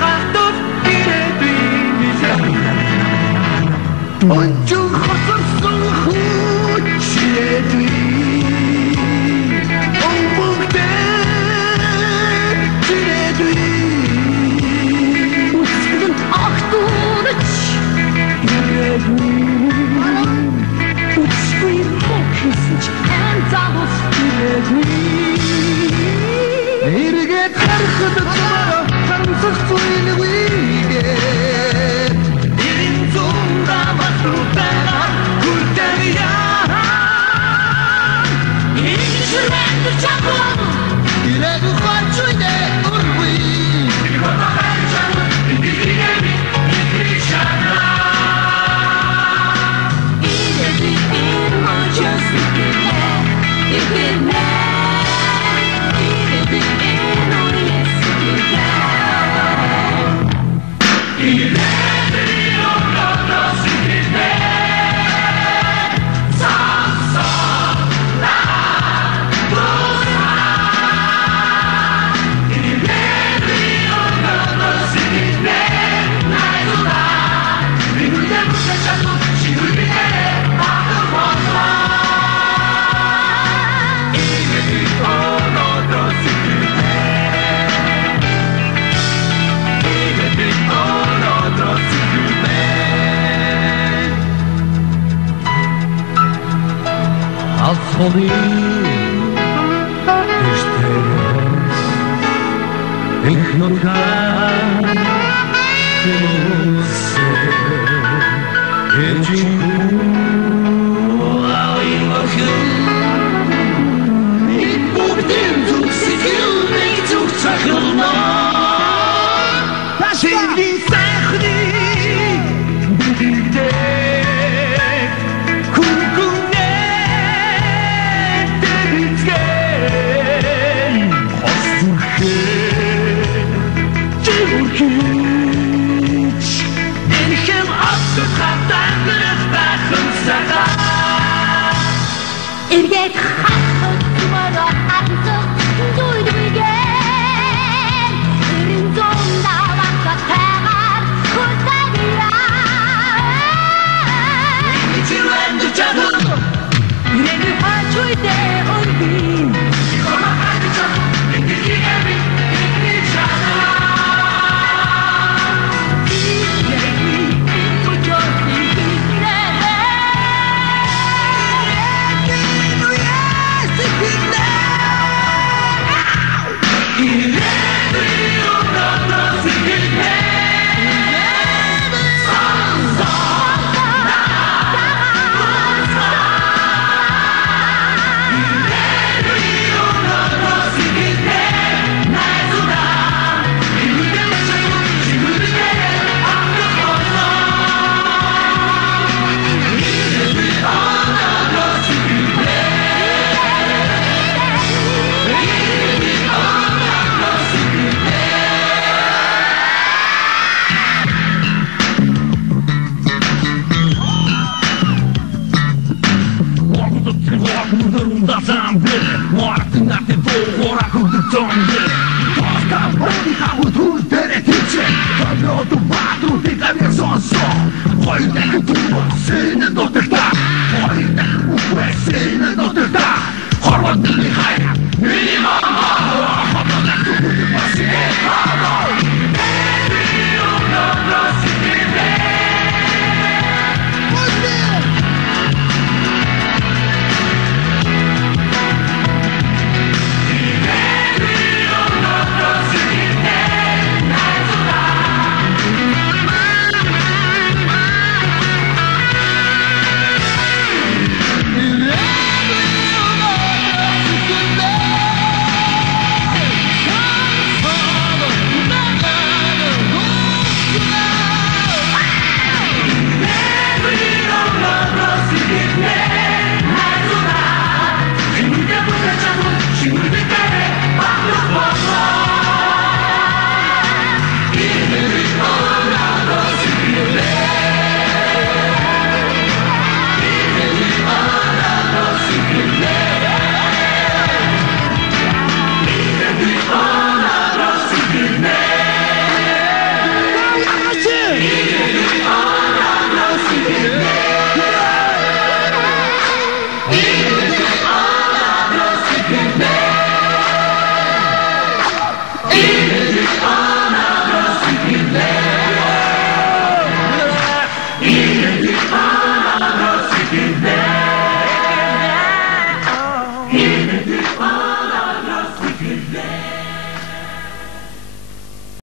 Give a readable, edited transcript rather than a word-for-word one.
галтууд ирээдүй Онжиг хосорсон хүч ирээдүй Омбогдээ ирээдүй Үсгэлэн ахтуурч ирээдүй Үсгүй хохисч анзаалс ирээдүй Эргээд харахад цамаа харамсах зүйлгүйгээд Ирэн зундаа батруудаа хүрдэнья Инженер чамбон Ирээд ухаачуйдэ ургүй Иргота хайчан индигигэми индигичана Ирээд ирмочос игэрнэ Altsoli Esteres Ignorar Você Ejiku Alimachim Ibugdim Tuksikil Neytuk Çakılma Şimdi sahni Birlikte Энэхэм автохатан бахын сага Эргээд хатхад зумара хатсах зүйдвэген Эрэн зундаа вахтайгаар хүртэнья Ичилэн дучагын Ирээдүй хачуйдэ ургүй Икона хайчан индигигэми индигичана Da zambi, morten att det våra huvudtombe Toska bodi hau tur tere tiče Kadro tu patru ti kad je son so Vojte